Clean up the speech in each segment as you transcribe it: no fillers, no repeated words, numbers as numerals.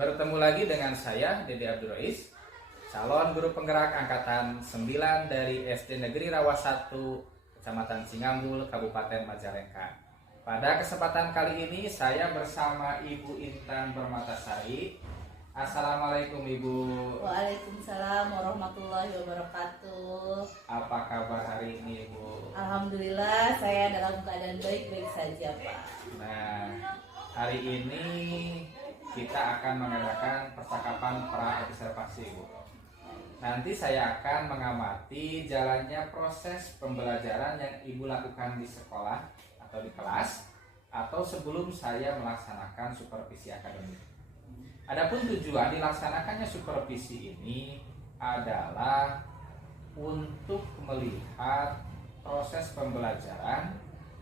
Bertemu lagi dengan saya, Dede Abdul Rais, calon guru penggerak angkatan 9 dari SD Negeri Rawa 1, Kecamatan Cingambul, Kabupaten Majalengka. Pada kesempatan kali ini saya bersama Ibu Intan Permatasari. Assalamualaikum Ibu. Waalaikumsalam warahmatullahi wabarakatuh. Apa kabar hari ini Ibu? Alhamdulillah saya dalam keadaan baik-baik saja Pak. Nah, hari ini kita akan mengadakan percakapan pra observasi Ibu. Nanti saya akan mengamati jalannya proses pembelajaran yang Ibu lakukan di sekolah atau di kelas atau sebelum saya melaksanakan supervisi akademik. Adapun tujuan dilaksanakannya supervisi ini adalah untuk melihat proses pembelajaran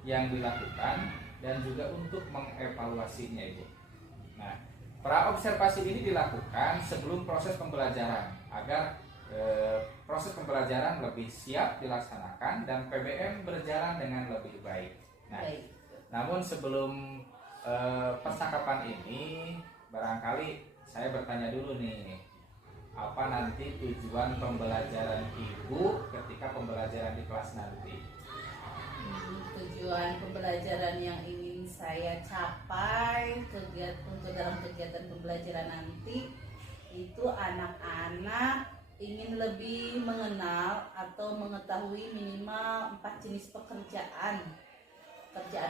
yang dilakukan dan juga untuk mengevaluasinya Ibu. Nah, pra observasi ini dilakukan sebelum proses pembelajaran agar proses pembelajaran lebih siap dilaksanakan dan PBM berjalan dengan lebih baik. Nah, namun sebelum percakapan ini barangkali saya bertanya dulu nih, apa nanti tujuan pembelajaran Ibu ketika pembelajaran di kelas nanti? Tujuan pembelajaran yang ingin saya capai untuk dalam kegiatan pembelajaran nanti itu anak-anak ingin lebih mengenal atau mengetahui minimal 4 jenis pekerjaan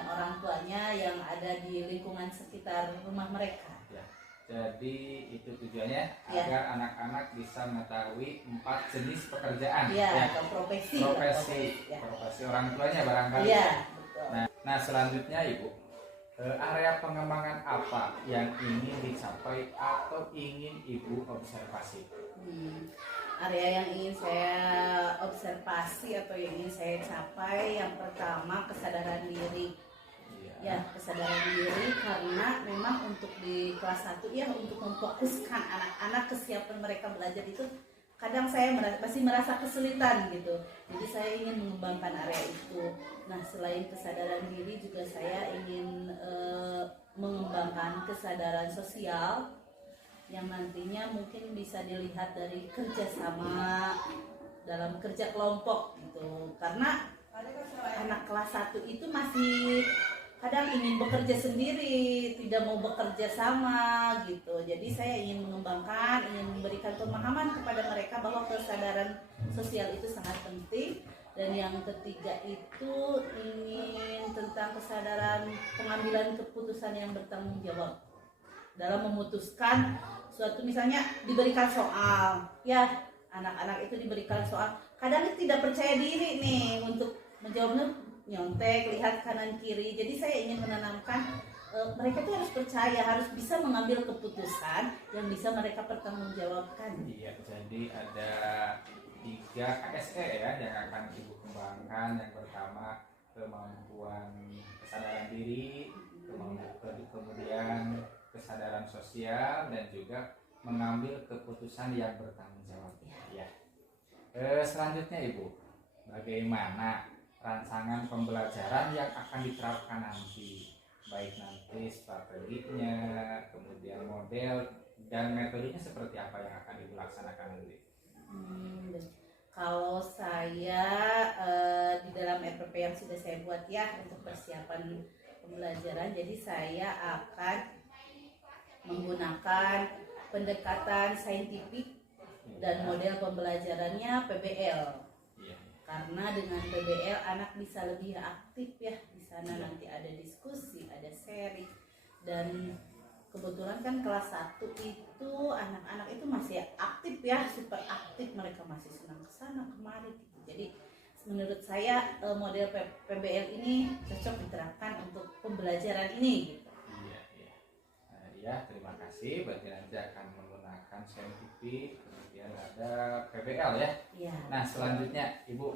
orang tuanya yang ada di lingkungan sekitar rumah mereka. Ya, jadi itu tujuannya agar anak-anak bisa mengetahui 4 jenis pekerjaan atau profesi orang tuanya barangkali. Betul. Nah selanjutnya Ibu, area pengembangan apa yang ingin dicapai atau ingin Ibu observasi? Area yang ingin saya observasi atau yang ingin saya capai, yang pertama kesadaran diri. Kesadaran diri karena memang untuk di kelas 1 untuk memfokuskan anak-anak kesiapan mereka belajar itu kadang saya masih merasa kesulitan gitu. Jadi saya ingin mengembangkan area itu. Nah, selain kesadaran diri juga saya ingin mengembangkan kesadaran sosial yang nantinya mungkin bisa dilihat dari kerjasama dalam kerja kelompok gitu. Karena anak kelas 1 itu masih kadang ingin bekerja sendiri, tidak mau bekerja sama gitu. Jadi saya ingin mengembangkan, ingin memberikan pemahaman kepada mereka bahwa kesadaran sosial itu sangat penting. Dan yang ketiga itu ingin tentang kesadaran pengambilan keputusan yang bertanggung jawab dalam memutuskan suatu, misalnya diberikan soal, anak-anak itu diberikan soal, kadang tidak percaya diri nih untuk menjawabnya, nyontek, lihat kanan kiri. Jadi saya ingin menanamkan mereka itu harus percaya, harus bisa mengambil keputusan yang bisa mereka pertanggungjawabkan. Iya, jadi ada 3 KSE yang akan Ibu kembangkan. Yang pertama kemampuan kesadaran diri, kemudian kesadaran sosial, dan juga mengambil keputusan yang bertanggung jawab. Selanjutnya Ibu, bagaimana rancangan pembelajaran yang akan diterapkan nanti, baik nanti strateginya, kemudian model dan metodenya seperti apa yang akan Ibu laksanakan nanti? Kalau saya di dalam RPP yang sudah saya buat untuk persiapan pembelajaran, jadi saya akan menggunakan pendekatan saintifik dan model pembelajarannya PBL. Karena dengan PBL anak bisa lebih aktif di sana nanti ada diskusi, ada seri, dan kebetulan kan kelas 1 itu anak-anak itu masih aktif super aktif, mereka masih senang kesana kemari gitu. Jadi menurut saya model PBL ini cocok diterapkan untuk pembelajaran ini gitu. Terima kasih. Berarti nanti akan menggunakan saintifik, kemudian ada PBL Nah selanjutnya Ibu,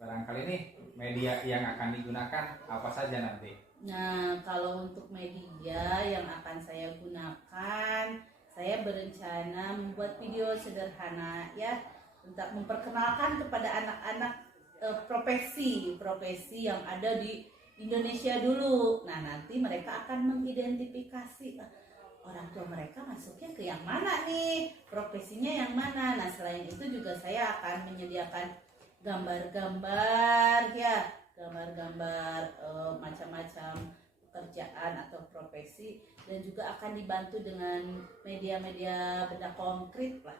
barangkali ini media yang akan digunakan apa saja nanti? Nah, kalau untuk media yang akan saya gunakan, saya berencana membuat video sederhana untuk memperkenalkan kepada anak-anak profesi yang ada di Indonesia dulu. Nah, nanti mereka akan mengidentifikasi orang tua mereka masuknya ke yang mana nih, profesinya yang mana. Nah selain itu juga saya akan menyediakan gambar-gambar ya, gambar-gambar macam-macam pekerjaan atau profesi, dan juga akan dibantu dengan media-media benda konkret lah,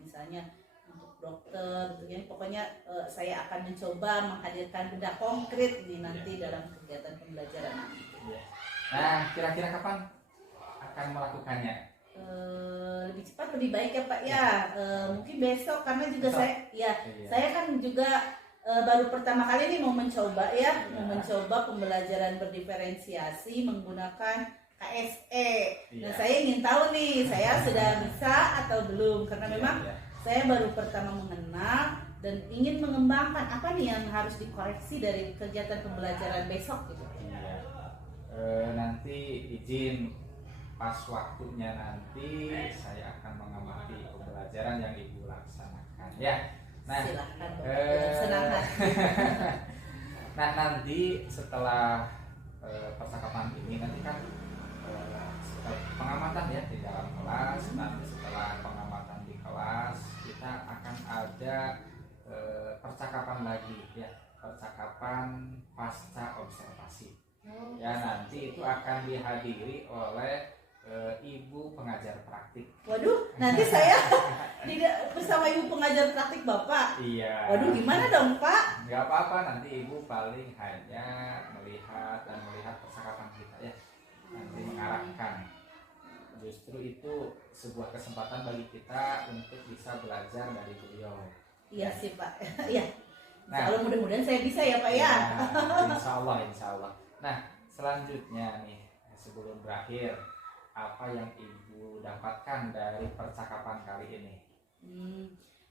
misalnya untuk dokter gitu ya. Pokoknya saya akan mencoba menghadirkan benda konkret nih nanti dalam kegiatan pembelajaran nanti. Nah, kira-kira kapan akan melakukannya? Lebih cepat lebih baik ya Pak ya. Mungkin besok, karena juga Besok? saya kan juga baru pertama kali ini mau mencoba ya, mau mencoba pembelajaran berdiferensiasi menggunakan KSE. Nah saya ingin tahu nih, saya sudah bisa atau belum, karena memang saya baru pertama mengenal dan ingin mengembangkan apa nih yang harus dikoreksi dari kegiatan pembelajaran besok gitu. Nanti izin pas waktunya nanti saya akan mengamati pembelajaran yang Ibu laksanakan ya. Nah, silahkan senang hati. Nah nanti setelah percakapan ini nanti kan pengamatan ya di dalam kelas. Nanti setelah pengamatan di kelas kita akan ada percakapan lagi ya, percakapan pasca observasi. Ya nanti itu akan dihadiri oleh ibu pengajar praktik. Waduh, nanti saya bersama ibu pengajar praktik Bapak. Iya. Waduh, gimana dong Pak? Nggak apa-apa, nanti ibu paling hanya melihat percakapan kita ya, nanti mengarahkan. Justru itu sebuah kesempatan bagi kita untuk bisa belajar dari beliau. Iya sih Pak. Iya. Nah, kalau mudah-mudahan saya bisa ya Pak ya. Insya Allah. Nah, selanjutnya nih sebelum berakhir, apa yang Ibu dapatkan dari percakapan kali ini?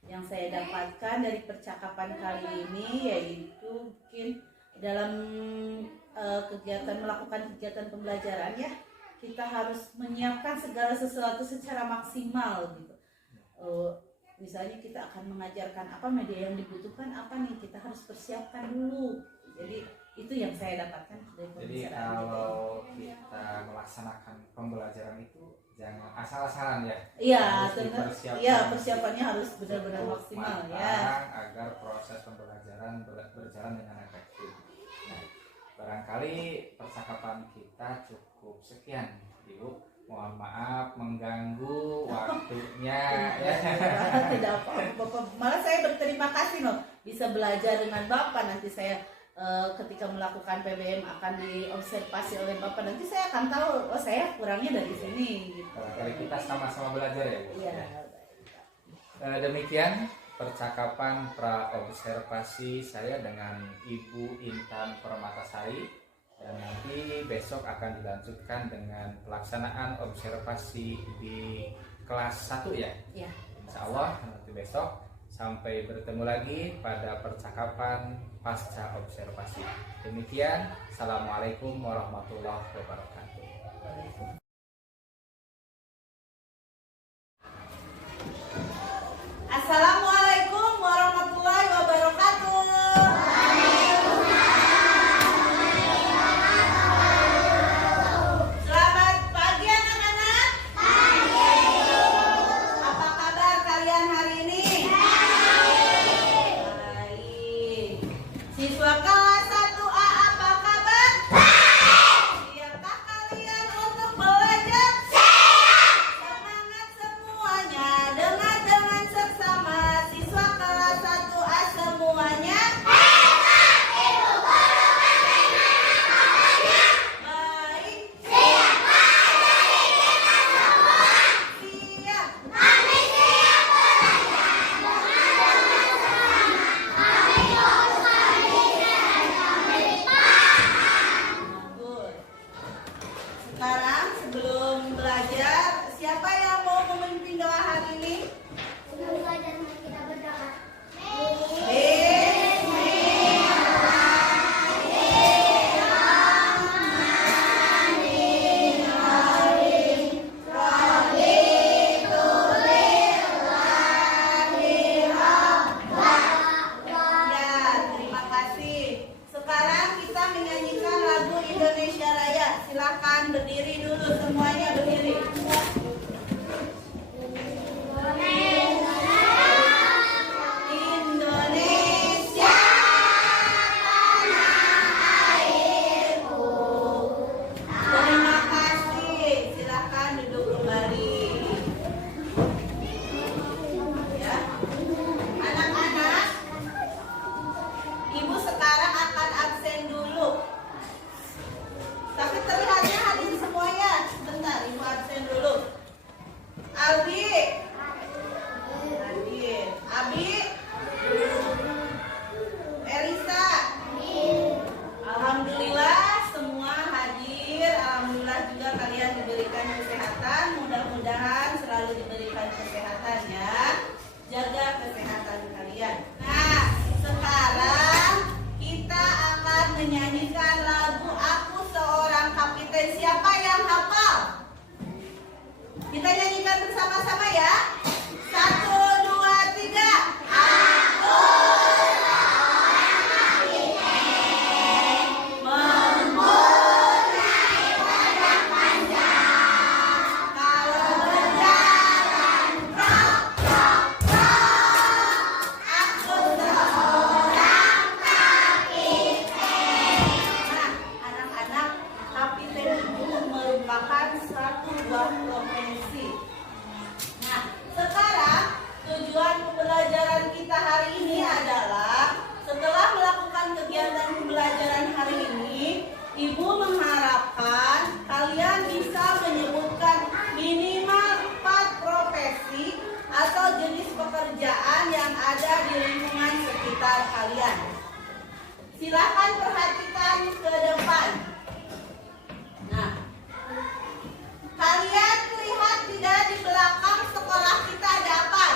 Yang saya dapatkan dari percakapan kali ini yaitu mungkin dalam melakukan kegiatan pembelajaran ya, kita harus menyiapkan segala sesuatu secara maksimal gitu. Misalnya kita akan mengajarkan apa, media yang dibutuhkan apa nih, kita harus persiapkan dulu. Jadi itu yang saya dapatkan dari pembicaraan. Jadi kalau kita melaksanakan pembelajaran itu jangan asal-asalan ya. Iya, persiapannya harus benar-benar maksimal ya, agar proses pembelajaran berjalan dengan efektif. Nah, barangkali percakapan kita cukup sekian, Ibu. Mohon maaf mengganggu waktunya ya. Tidak apa-apa Bapak, malah saya berterima kasih loh bisa belajar dengan Bapak. Nanti saya ketika melakukan PBM akan diobservasi oleh Bapak, nanti saya akan tahu oh saya kurangnya dari sini gitu. Kali kita sama-sama belajar ya Bu. Iya. Demikian percakapan pra observasi saya dengan Ibu Intan Permatasari. Dan nanti besok akan dilanjutkan dengan pelaksanaan observasi di kelas 1 ya. Iya. Insya Allah nanti besok. Sampai bertemu lagi pada percakapan pasca observasi. Demikian, Assalamualaikum warahmatullahi wabarakatuh. Assalamualaikum warahmatullahi wabarakatuh. Selamat pagi anak-anak. Apa kabar kalian hari ini? Baik. Siswa kelas 1A apa kabar? Siapkah kalian untuk belajar? Semangat semuanya, dengar dengan seksama. Siswa kelas 1A semuanya. Baik. Siap. Bagus. Sekarang sebelum belajar, siapa yang mau memimpin doa hari ini? Semoga dan kita berdoa. Ya, terima kasih. Sekarang kita menyanyikan lagu Indonesia Raya. Silakan berdiri dulu, semuanya berdiri. menyanyikan lagu Aku Seorang Kapiten. Siapa yang hafal? Kita nyanyikan bersama-sama ya. 1, 2, 3. Aku seorang kapiten, mempunyai pedang panjang. Kalau berjalan rock, rock, rock. Aku seorang kapiten. Nah, anak-anak, kapiten itu merupakan satu buah profesi. Nah, sekarang tujuan pembelajaran kita hari ini adalah setelah melakukan kegiatan pembelajaran hari ini, Ibu mengharapkan kalian bisa menyebutkan minimal 4 profesi atau jenis pekerjaan yang ada di lingkungan sekitar kalian. Silakan perhatikan ke depan. Nah, kalian lihat tidak di belakang sekolah kita ada apa?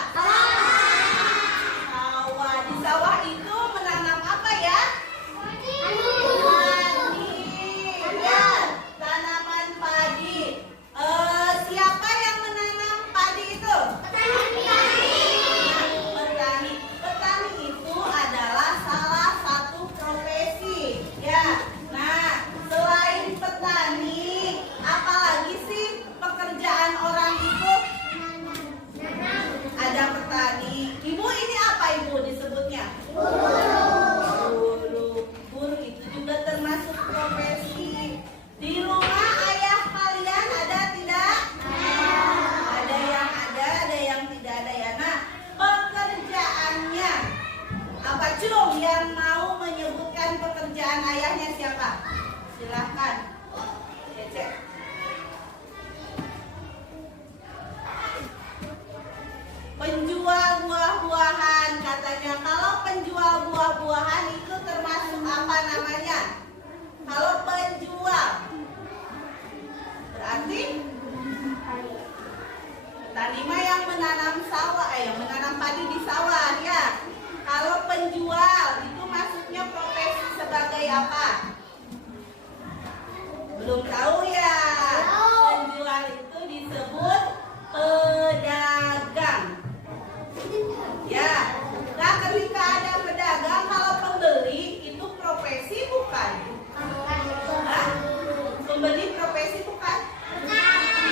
Sawah. Di sawah itu menanam apa ya? Padi. Ya, tanaman padi. Siapa yang menanam padi itu? Petani. Petani itu adalah salah satu profesi. Ya. Nah, selain petani, apalagi sih pekerjaan orang itu? Ada petani. Ibu ini apa ibu disebutnya? Guru. Guru itu juga termasuk profesi. Di rumah ayah kalian ada tidak? Ada yang tidak ada ya. Nah, pekerjaannya apa Cung? Yang mau menyebutkan pekerjaan ayahnya siapa? Silahkan. Cece. Penjual buah-buahan katanya. Kalau penjual buah-buahan itu termasuk apa namanya? Kalau penjual berarti petani mah yang menanam sawah, yang menanam padi di sawah ya. Kalau penjual itu maksudnya profesi sebagai apa? Belum tahu ya. Penjual itu disebut pedagang. Ya. Nah, ketika ada pedagang, kalau pembeli itu profesi bukan? Hah? Pembeli profesi bukan?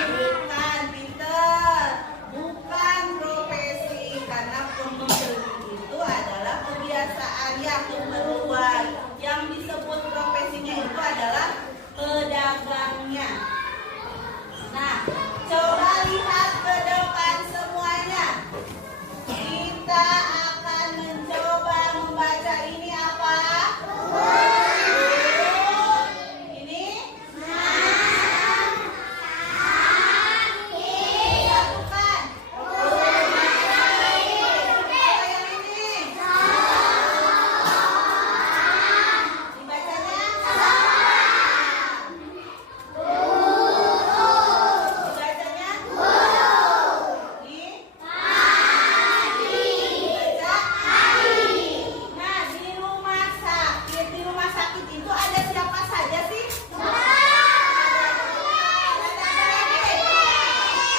Bukan, pinter. Bukan profesi, karena pembeli itu adalah kebiasaan yang keperluan. Yang disebut profesinya itu adalah pedagangnya. Nah, coba lihat ke depan semuanya. Kita akan mencoba membaca ini apa? Ini? Iya, bukan. Apa yang ini? Dibacanya? Dibacanya? Dibaca? Nah, di rumah sakit itu ada siapa saja sih? Ada apa lagi?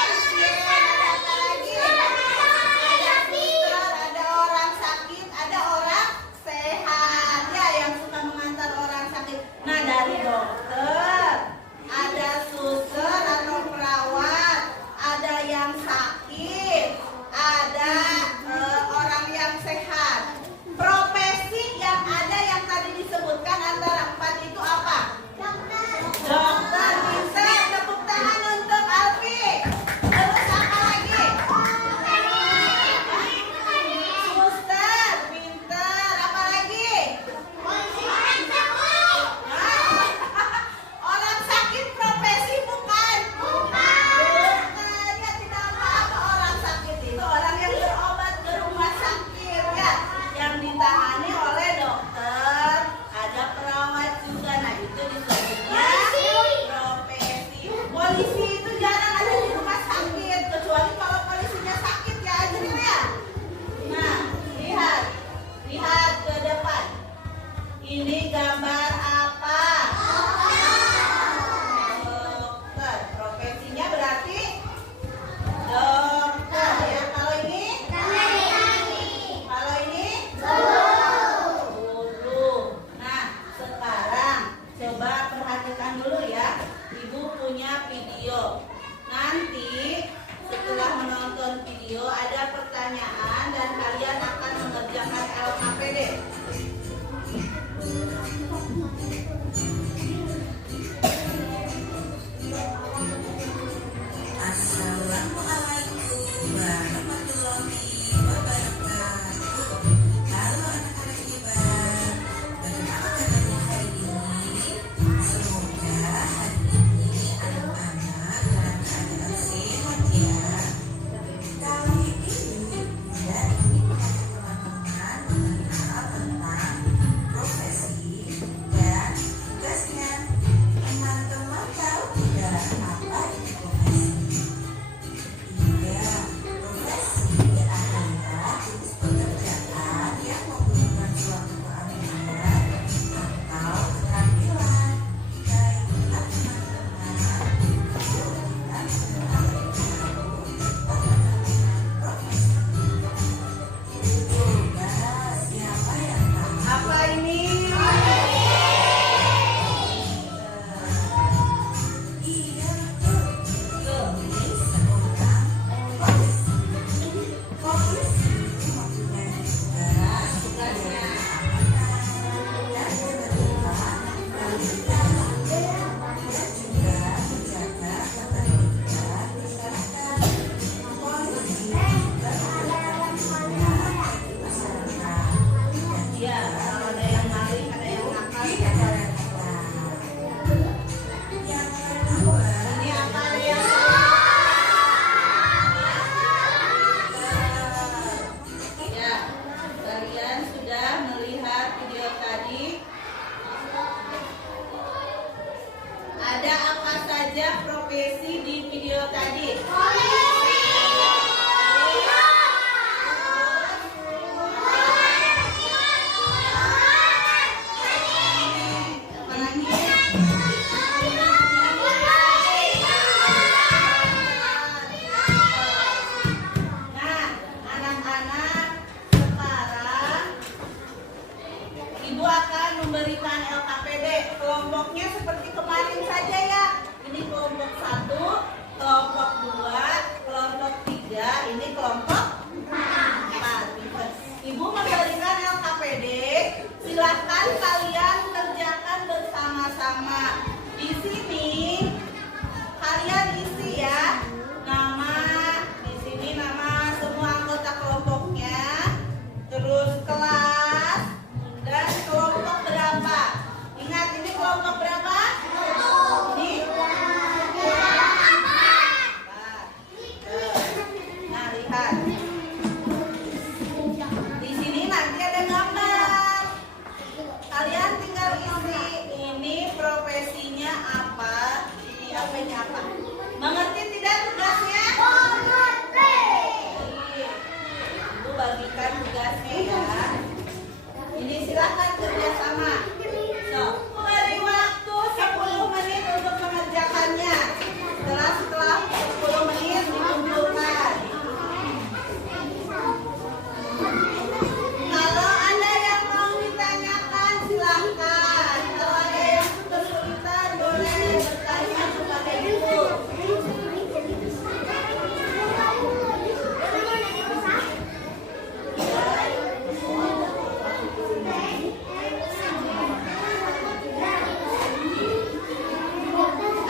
Pasien, ada apa lagi? Ada suster, ada orang sakit, ada orang sehat. Ya, yang suka mengantar orang sakit. Nah, dari dokter, ada suster atau perawat, ada yang sakit, ada orang yang sehat. Profesi yang ada yang tadi disebutkan antara 4 itu apa? Dokter, pinter. Tepuk tangan untuk Alfi. Terus apa lagi? Suster, pinter. Apa lagi? Coba perhatikan dulu ya. Ibu punya video. Nanti setelah menonton video ada pertanyaan dan kalian akan mengerjakan LKPD. Assalamualaikum warahmatullahi wabarakatuh. Halo anak-anak hebat, bagaimana kabarnya hari ini? Semoga hari ini anak-anak dalam keadaan sehat ya. Kali ini Bunda ingin mengajak teman-teman mengenal tentang profesi dan tugasnya. Teman-teman tahu tidak apa itu profesi? Iya, profesi adalah jenis pekerjaan yang membutuhkan suatu keahlian atau keterampilan. Baiklah teman-teman, yuk kita mengenal lebih jauh tentang profesi. Coba siapa yang tahu? Apa ini? Iya betul, ini seorang polisi. Polisi itu mempunyai tugas yang amanah dan ketertiban berjalan dan juga menjaga ketertiban masyarakat. Polisi juga memberikan perlindungan bagi masyarakat dan Ya, kalau ada yang maling, ada yang nakal. tidak ada yang nakal. Yang kedua, Ini apa ada yang Ya, kalian sudah melihat video tadi. Ada apa saja profesi di video tadi? Apa lagi? Nah, anak-anak, sekarang Ibu akan memberikan LKPD. Kelompoknya seperti kemarin saja ya. Ini kelompok 1, kelompok 2, kelompok 3, ini kelompok 4. Ibu memberikan LKPD. Silahkan kalian kerjakan bersama-sama. Di sini kalian isi ya nama, di sini nama semua anggota kelompoknya, terus kelas dan kelompok berapa. Ingat ini kelompok berapa? Ini nah lihat di sini nanti ada gambar. Kalian tinggal isi ini profesinya apa, ini apa. Mengerti tidak tugasnya? Ibu bagikan tugasnya ya. Ini silakan kerjasama. So, beri waktu 10 menit untuk mengerjakannya. Setelah 10 menit dikumpulkan. Kalau ada yang mau ditanyakan silahkan. Kalau ada yang kesulitan boleh bertanya kepada ibu.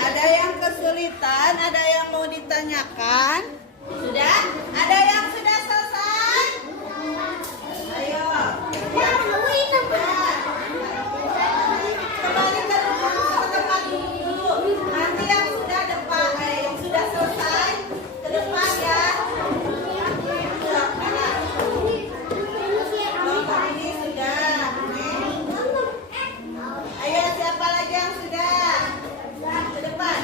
Ada yang kesulitan, ada yang mau ditanyakan? Sudah? Ada yang sudah selesai? Ayo. Kembali ke tempat dulu. Nanti yang sudah yang sudah selesai ke depan ya. Kelompok ini sudah. Ayo siapa lagi yang sudah? Ke depan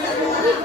satu orang.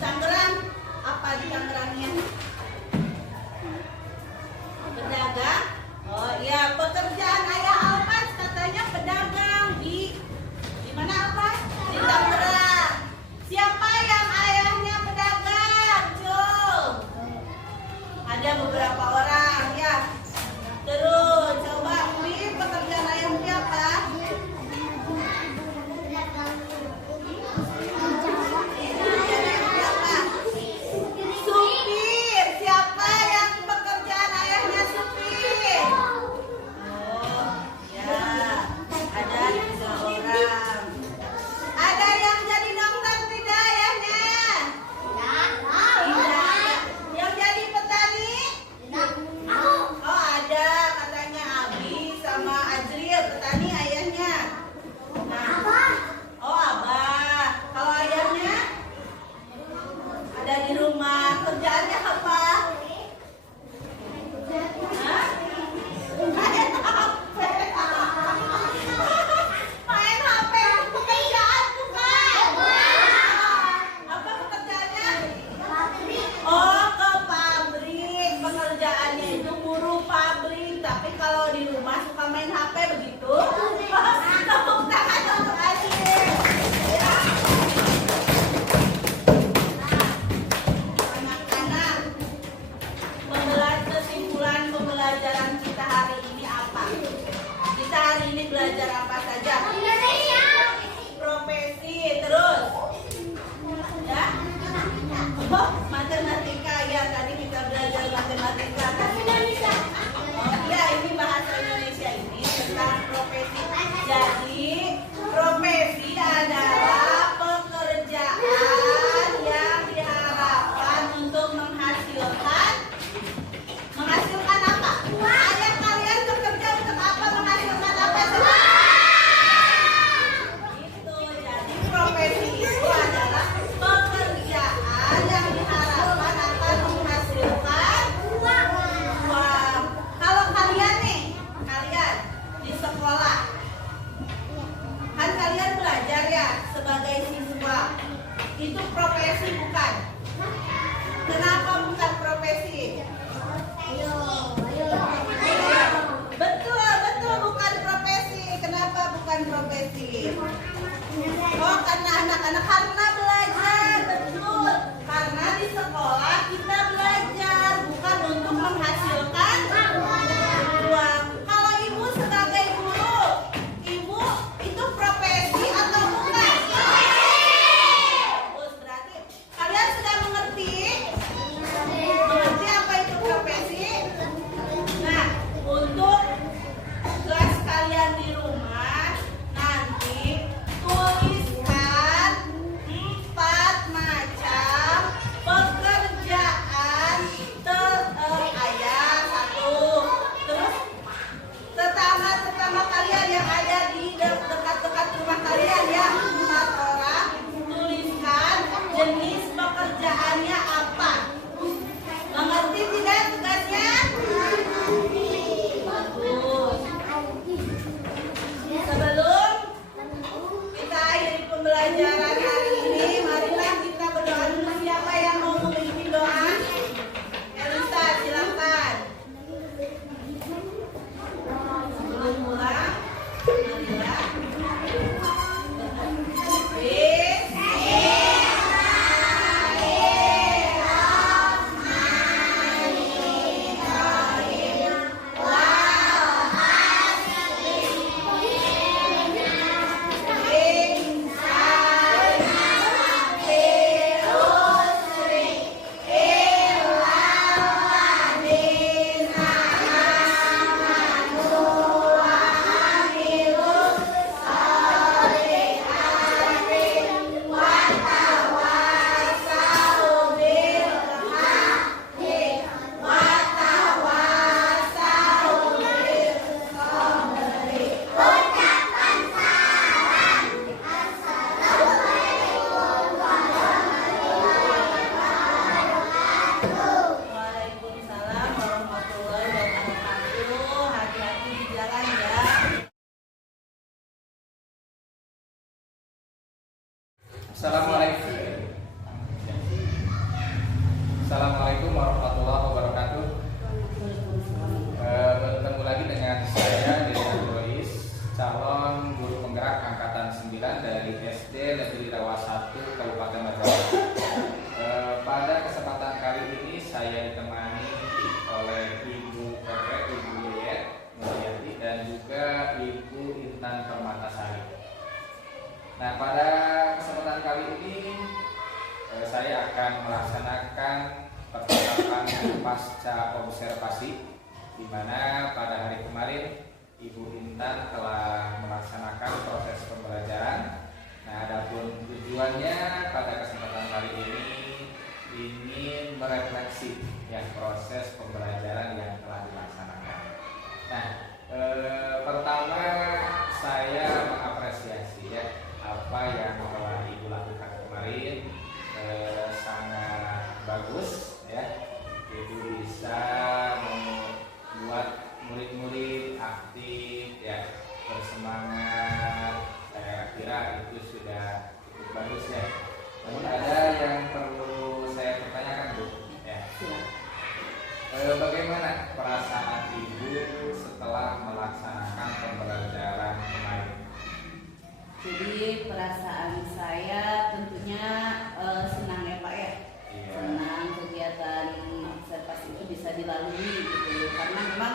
Tangerang apa di Tangerangnya? Pedagang. Oh iya, pekerjaan ayah Alpas katanya pedagang di mana Alpas? Di Tangerang. Siapa yang ayahnya pedagang? Cung. Ada beberapa orang ya. Terus coba Umi, pekerjaan ayah Umi apa? Supir. Siapa yang pekerjaan ayahnya supir? Oh, ya. Ada 3 orang. Ada yang jadi dokter tidak ayahnya? Tidak. Yang jadi petani? Oh, ada katanya Abi sama Azril, petani ayahnya. Nah, oh Abah. Kalau ayahnya ada di rumah, kerjaannya apa? Hah? Main HP. Main HP pekerjaan bukan? Apa pekerjaannya? Oh, ke pabrik. Pekerjaannya itu buruh pabrik. Tapi kalau di rumah suka main HP begitu? Tepuk tangan untuk Azril. Ya. Anak-anak, kesimpulan pembelajaran kita hari ini apa? Kita hari ini belajar apa saja? Profesi, terus ya? Oh, matematika ya, tadi kita belajar matematika. Oh ya, ini bahasa Indonesia ini tentang profesi. Jadi profesi adalah pekerjaan yang diharapkan untuk menghasilkan apa? Ayah kalian bekerja untuk apa? Menghasilkan apa? Itu. Jadi profesi itu adalah pekerjaan yang diharapkan akan menghasilkan uang. Kalau kalian nih, kalian di sekolah, kan kalian belajar ya sebagai siswa. Itu profesi bukan? Kenapa bukan profesi? Betul, betul bukan profesi. Kenapa bukan profesi? Oh, karena anak-anak karena belajar, betul. Karena di sekolah kita belajar bukan untuk menghasilkan uang. Kalau ibu sebagai guru, ibu itu profesi atau bukan? Bagus, berarti kalian sudah mengerti? Mengerti apa itu profesi? Nah, untuk tugas kalian di rumah nanti tuliskan 4 macam pekerjaan ayah satu. Terus tetangga-tetangga kalian yang ada di dekat-dekat rumah kalian ya, 4 orang, tuliskan jenis pekerjaannya apa. Mengerti tidak tugasnya? Bagus. Sebelum kita akhiri pembelajaran hari ini, marilah kita berdoa dulu. Siapa yang mau memimpin doa? Elisa, silakan. Sebelum pulang, marilah. Assalamualaikum. angkatan 9 dari SD Negeri Rawa 1 Kabupaten Majalah. Pada kesempatan kali ini saya ditemani oleh Ibu Pepe, Ibu Yeyet Mulyati, dan juga Ibu Intan Permatasari. Nah, pada kesempatan kali ini saya akan melaksanakan percakapan pasca observasi, di mana pada hari kemarin Ibu Intan telah melaksanakan proses pembelajaran. Nah, adapun tujuannya pada kesempatan kali ini ingin merefleksi ya proses pembelajaran yang telah dilaksanakan. Nah, pertama saya mengapresiasi ya apa yang telah Ibu lakukan kemarin, sangat bagus ya. Ibu bisa membuat murid-murid aktif ya, bersemangat. Saya kira itu sudah cukup bagus ya. Namun ada yang perlu saya pertanyakan, Bu ya. Bagaimana perasaan Ibu setelah melaksanakan pembelajaran kemarin? Jadi perasaan saya tentunya senang ya Pak ya. Iya. Senang kegiatan observasi itu bisa dilalui gitu, karena memang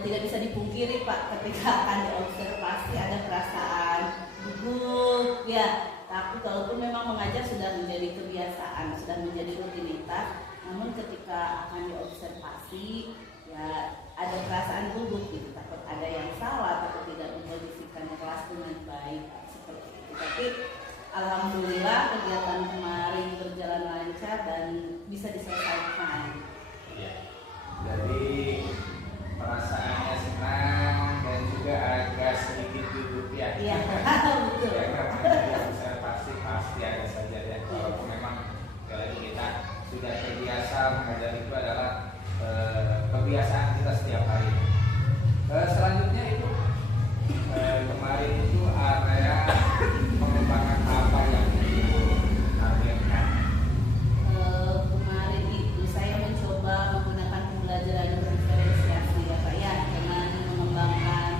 tidak bisa dipungkiri Pak, ketika akan diobservasi ada perasaan gugup ya, takut, walaupun memang mengajar sudah menjadi kebiasaan, sudah menjadi rutinitas, namun ketika akan diobservasi ya ada perasaan gugup gitu, takut ada yang salah, takut tidak mengkondisikan kelas dengan baik seperti itu. Tapi alhamdulillah kegiatan kemarin berjalan lancar dan bisa diselesaikan. Iya. Jadi perasaannya senang dan juga agak sedikit gugup ya. Iya, betul. Ya, karena observasi pasti ada saja ya. Walaupun memang sekali lagi kita sudah terbiasa mengajar, itu adalah kebiasaan kita setiap hari. Selanjutnya itu kemarin itu area pengembangan apa yang ditargetkan? Kemarin itu saya mencoba menggunakan pembelajaran berdiferensiasi ya Pak ya, dengan mengembangkan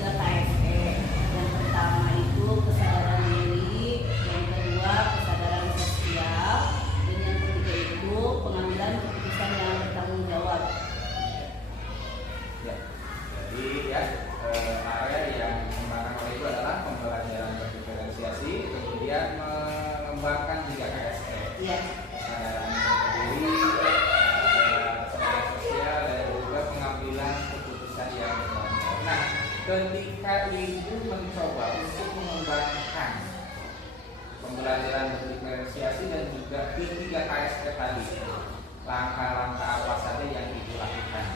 3 KSE. Yang pertama itu kesadaran diri, yang kedua kesadaran sosial, dan yang ketiga itu pengambilan keputusan yang bertanggung jawab. Ya, jadi ya area yang dikembangkan oleh itu adalah pembelajaran berdiferensiasi, kemudian mengembangkan 3 KSE. Iya. Kesadaran diri, kesadaran sosial, dan juga pengambilan keputusan yang bertanggung jawab. Nah, ketika Ibu mencoba untuk mengembangkan pembelajaran berdiferensiasi dan juga ketiga KSE tadi, langkah-langkah apa saja yang Ibu lakukan?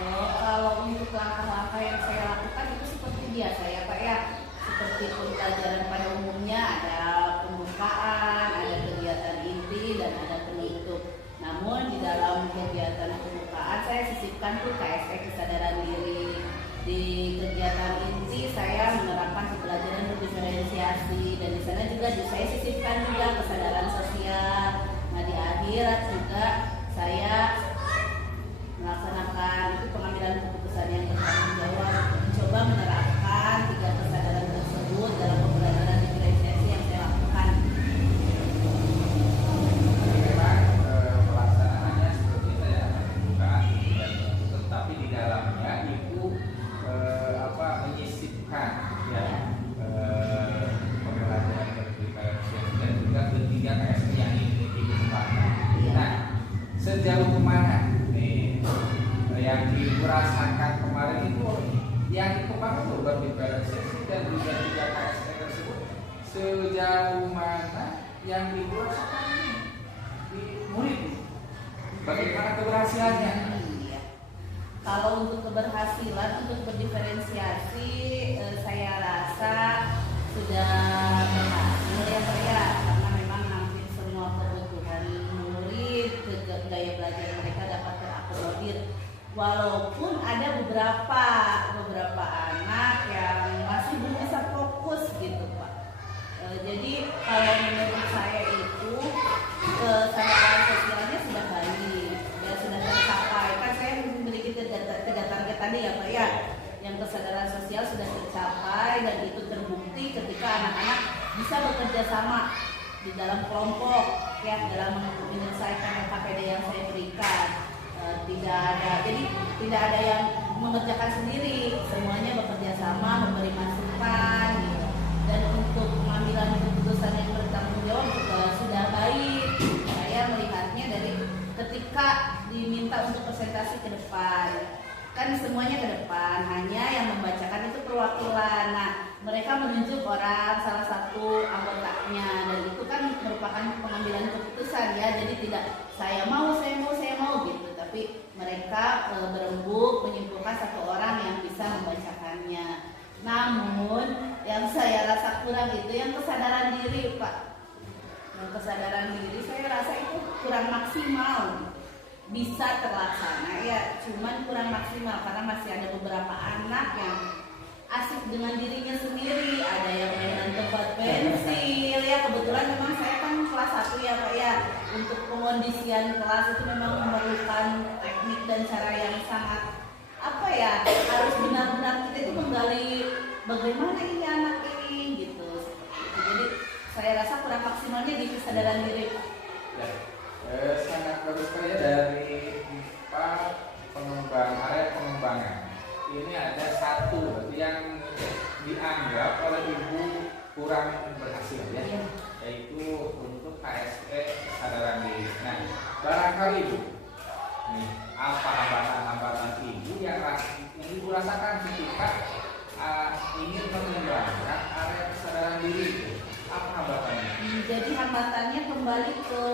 Kalau untuk langkah-langkah yang saya lakukan itu seperti biasa ya Pak ya, seperti pembelajaran pada umumnya, ada pembukaan, ada kegiatan inti, dan ada penutup. Namun di dalam kegiatan pembukaan saya sisipkan tuh KSE kesadaran diri. Di kegiatan inti saya menerapkan pembelajaran berdiferensiasi, dan di sana juga saya sisipkan juga kesadaran sosial. Nah, di akhirat juga saya melaksanakan itu pengambilan keputusan yang bertanggung jawab, mencoba menerapkan 3 kesadaran tersebut dalam pembelajaran diferensiasi yang saya lakukan. Memang pelaksanaannya seperti itu ya, pembukaan dan penutup, tapi di dalamnya Ibu menyisipkan ya pembelajaran berdiferensiasi dan juga ketiga KSE yang Ibu kembangkan. Nah, sejauh kemana nih yang Ibu rasakan kemarin itu yang dikembangkan itu berdiferensiasi dan juga 3 KSE tersebut, sejauh mana yang Ibu rasakan di murid? Bagaimana keberhasilannya? Iya. Kalau untuk keberhasilan untuk berdiferensiasi, saya rasa sudah berhasil ya Pak ya, karena memang hampir semua kebutuhan murid, gaya belajar mereka dapat terakomodir. Walaupun ada beberapa anak yang masih belum bisa fokus gitu Pak. Jadi kalau menurut saya itu kesadaran sosialnya sudah baik, dan sudah tercapai. Kan saya memiliki 3 target tadi ya Pak ya, yang kesadaran sosial sudah tercapai dan itu terbukti ketika bisa bekerja sama di dalam kelompok ya dalam menyelesaikan KPD yang saya berikan. Tidak ada yang mengerjakan sendiri, semuanya bekerja sama, memberi masukan gitu. Dan untuk pengambilan keputusan yang bertanggung jawab juga sudah baik. Saya melihatnya dari ketika diminta untuk presentasi ke depan, kan semuanya ke depan, hanya yang membacakan itu perwakilan. Nah, mereka menunjuk orang salah satu anggotanya, dan itu kan merupakan pengambilan keputusan ya. Jadi tidak saya mau gitu, tapi mereka berembuk menyimpulkan satu orang yang bisa membacakannya. Namun yang saya rasa kurang itu yang kesadaran diri, Pak. Yang kesadaran diri saya rasa itu kurang maksimal. Bisa terlaksana ya, cuman kurang maksimal karena masih ada beberapa anak yang asik dengan dirinya sendiri, ada yang mainan tempat pensil ya. Kebetulan memang saya kan kelas 1 ya Pak ya, untuk pengondisian kelas itu memang memerlukan teknik dan cara yang sangat harus benar-benar kita itu menggali bagaimana ini anak ini gitu. Jadi saya rasa kurang maksimalnya di kesadaran diri Pak. Sangat bagus sekali dari 4 area pengembangan. Ini ada satu yang dianggap oleh ibu kurang berhasil ya, yaitu untuk KSE kesadaran diri. Nah, barangkali ibu, nih apa hambatan-hambatan ibu yang ibu rasakan ketika ingin mengembangkan area kesadaran diri itu? Apa hambatannya? Jadi hambatannya kembali ke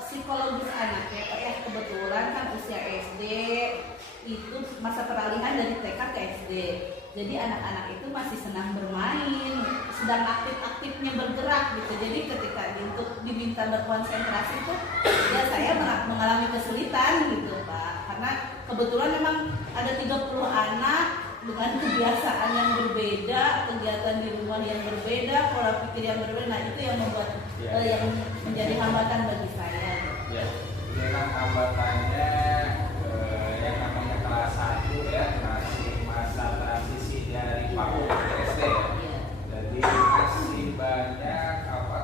psikologis anak ya Pak ya. Kebetulan kan usia SD itu masa peralihan dari TK ke SD. Jadi anak-anak itu masih senang bermain, sedang aktif-aktifnya bergerak gitu. Jadi ketika untuk diminta berkonsentrasi itu ya saya mengalami kesulitan gitu Pak. Karena kebetulan memang ada 30 anak dengan kebiasaan yang berbeda, kegiatan di rumah yang berbeda, pola pikir yang berbeda. Nah itu yang membuat yang menjadi hambatan bagi saya. Ya, ini kan hambatannya yang namanya kelas 1 ya, masih masa transisi dari PAUD ke SD. Ya. Jadi masih banyak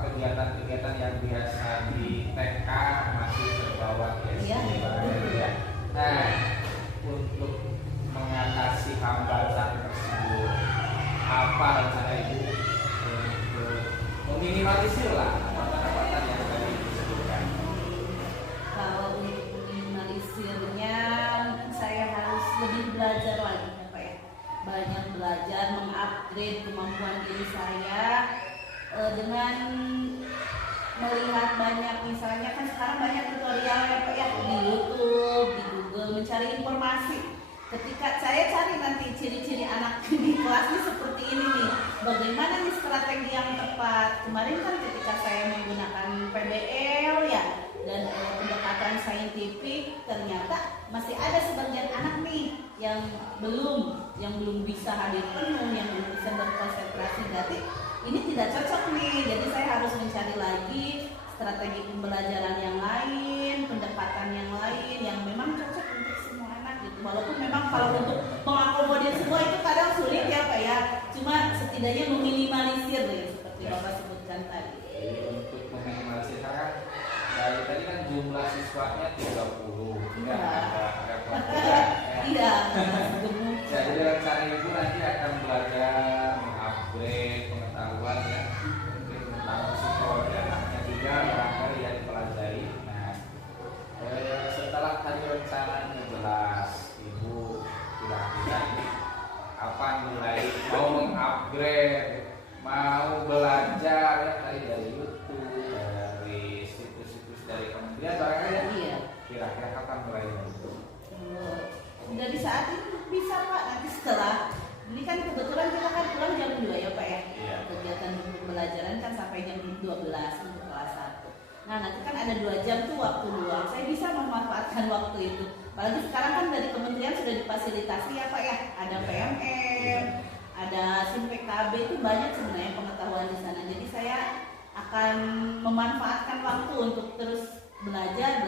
kegiatan-kegiatan yang biasa di TK masih terbawa ke SD. Ya. Nah, untuk mengatasi hambatan tersebut, apa rencana ibu untuk meminimalisir lah hambatan-hambatan yang tadi disebutkan? Kalau untuk meminimalisirnya, mungkin saya harus lebih belajar lagi Pak ya. Banyak belajar, mengupgrade kemampuan diri saya dengan melihat banyak, misalnya kan sekarang banyak tutorial ya Pak ya, di YouTube, di Google, mencari informasi. Ketika saya cari nanti ciri-ciri anak di kelas ini seperti ini nih, bagaimana nih strategi yang tepat. Kemarin kan ketika saya menggunakan PBL ya dan pendekatan saintifik, ternyata masih ada sebagian anak nih yang belum bisa hadir penuh, yang belum bisa berkonsentrasi. Berarti ini tidak cocok nih. Jadi saya harus mencari lagi strategi pembelajaran yang lain, pendekatan yang lain yang memang cocok untuk semua anak gitu. Walaupun memang kalau untuk mengakomodir semua itu kadang sulit ya Pak ya. Cuma setidaknya meminimalisir ya, seperti Bapak sebutkan tadi. Jadi untuk meminimalisir kan dari tadi kan jumlah siswanya 30. Iya. Ada kelompok. Iya. Jadi rencana ibu nanti akan belajar mengupgrade pengetahuan ya, mungkin tentang psikologi anaknya juga barangkali yang dipelajari. Nah, setelah tadi rencananya jelas, ibu kira-kira ini apa mulai mau mengupgrade, mau belajar ya dari YouTube, dari situs-situs dari kementerian barangkali ya. Iya. Kira-kira kapan mulainya itu? Dari saat ini bisa Pak, nanti setelah ini kan kebetulan kita kan pulang jam 2 ya Pak ya. Iya. Kegiatan pembelajaran kan sampai jam 12 untuk kelas 1. Nah nanti kan ada 2 jam tuh waktu luang. Saya bisa memanfaatkan waktu itu. Apalagi sekarang kan dari kementerian sudah difasilitasi ya Pak ya. Ada PMM, ada SIM PKB, itu banyak sebenarnya pengetahuan di sana. Jadi saya akan memanfaatkan waktu untuk terus belajar.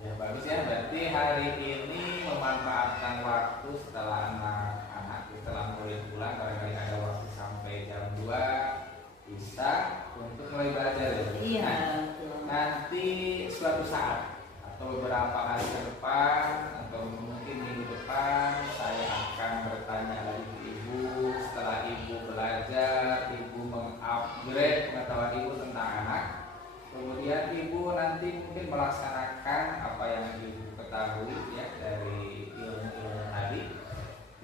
Ya bagus ya, berarti hari ini memanfaatkan waktu setelah anak-anak setelah murid pulang, barangkali ada waktu sampai jam beberapa hari ke depan atau mungkin minggu depan saya akan bertanya lagi ke Ibu. Setelah Ibu belajar, Ibu mengupgrade pengetahuan Ibu tentang anak, kemudian Ibu nanti mungkin melaksanakan apa yang Ibu ketahui ya dari ilmu-ilmu tadi,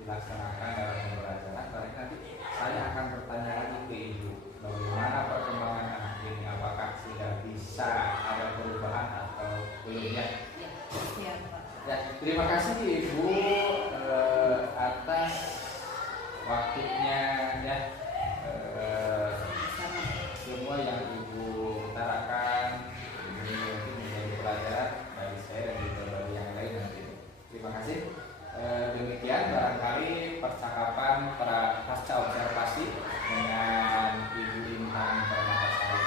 dilaksanakan dalam pembelajaran. Baik, nanti saya akan bertanya lagi ke Ibu, bagaimana perkembangan anak ini, apakah sudah bisa ada perubahan atau belum ya? Ya, Pak. Ya, terima kasih Ibu atas waktunya ya, Sama. semua yang Ibu utarakan ini mungkin menjadi pelajaran bagi saya dan juga bagi yang lain nanti. Terima kasih. Demikian barangkali percakapan pasca observasi dengan Ibu Intan Permatasari.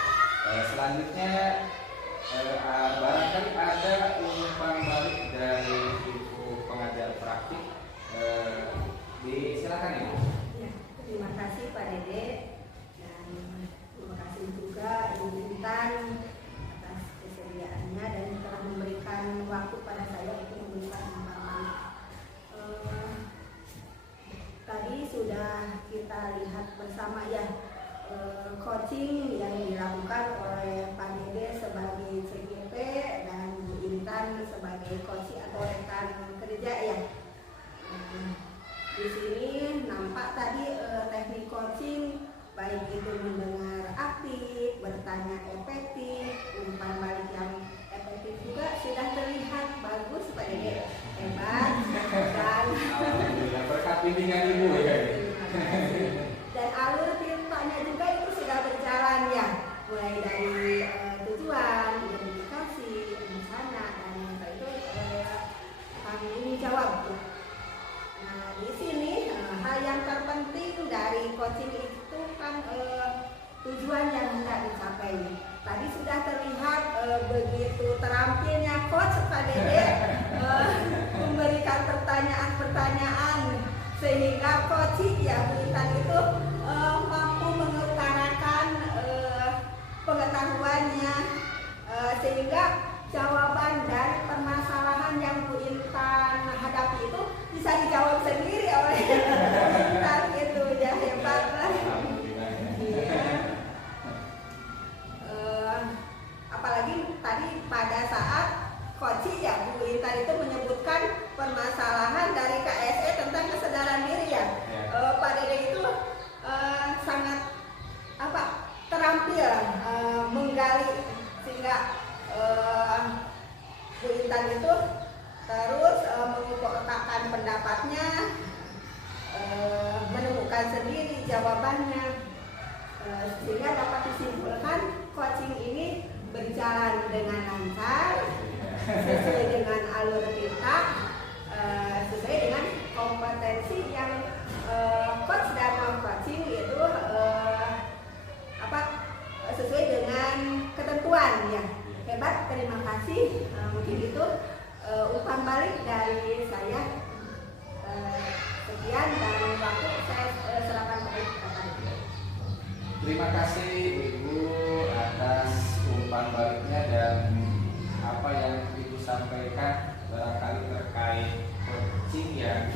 Selanjutnya barangkali ada umpan balik dari Ibu pengajar praktik. Silakan Ibu. Ya, terima kasih Pak Dede dan terima kasih juga Ibu Intan atas kesediaannya dan telah memberikan waktu pada saya untuk memberikan pemahaman. Tadi sudah kita lihat bersama ya coaching yang dilakukan oleh Pak Dede sebagai CGP dan Bu Intan sebagai coach atau rekan kerja ya. Di sini nampak tadi teknik coaching baik itu mendengar aktif, bertanya efektif, umpan balik yang efektif juga sudah terlihat bagus Pak Dede, hebat dan Alhamdulillah berkat bimbingan Ibu ya. terima kasih. Dan alur tintanya juga itu sudah berjalan ya, mulai dari tujuan, identifikasi, rencana dan itu tanggung jawab. Nah di sini hal yang terpenting dari coaching itu kan tujuan yang hendak dicapai. Tadi sudah terlihat begitu terampilnya coach Pak Dede memberikan pertanyaan-pertanyaan sehingga coach ya Bu Intan itu mampu mengutarakan pengetahuannya sehingga jawaban dari permasalahan yang Bu Intan hadapi itu bisa dijawab sendiri oleh Bu Intan itu ya hebat lah. Iya. Apalagi tadi pada saat coaching ya Bu Intan itu menyebutkan permasalahan dari KSE tentang kesadaran diri ya. Pak Dede itu sangat terampil menggali sehingga Bu Intan itu terus mengungkapkan pendapatnya, menemukan sendiri jawabannya, sehingga dapat disimpulkan coaching ini berjalan dengan lancar sesuai dengan alur kita, sesuai dengan kompetensi yang coach dan coaching itu sesuai dengan ketentuan ya. Hebat, terima kasih. Mungkin itu umpan balik dari saya. Sekian dan waktu saya serahkan kepada Ibu. Terima kasih Ibu atas umpan baliknya dan apa yang Ibu sampaikan barangkali terkait coaching yang